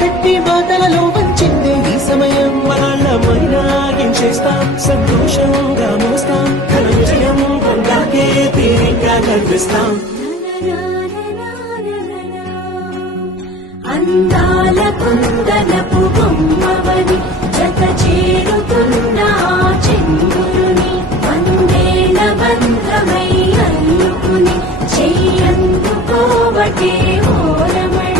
పెట్టి మాటలలో వంచిందే ఈ సమయం మనళ్ళమైనాగించేస్తాం సంతోషంగా మోస్తాం ఘన విజయం పొందాకే తీరిగ్గా కనిపిస్తాం అందాల కుందనపు బొమ్మవని జత చేరుతున్న చంద్రుని వందేల బంధమై అల్లుకుని చెయ్యందుకోవటే ఓరమణి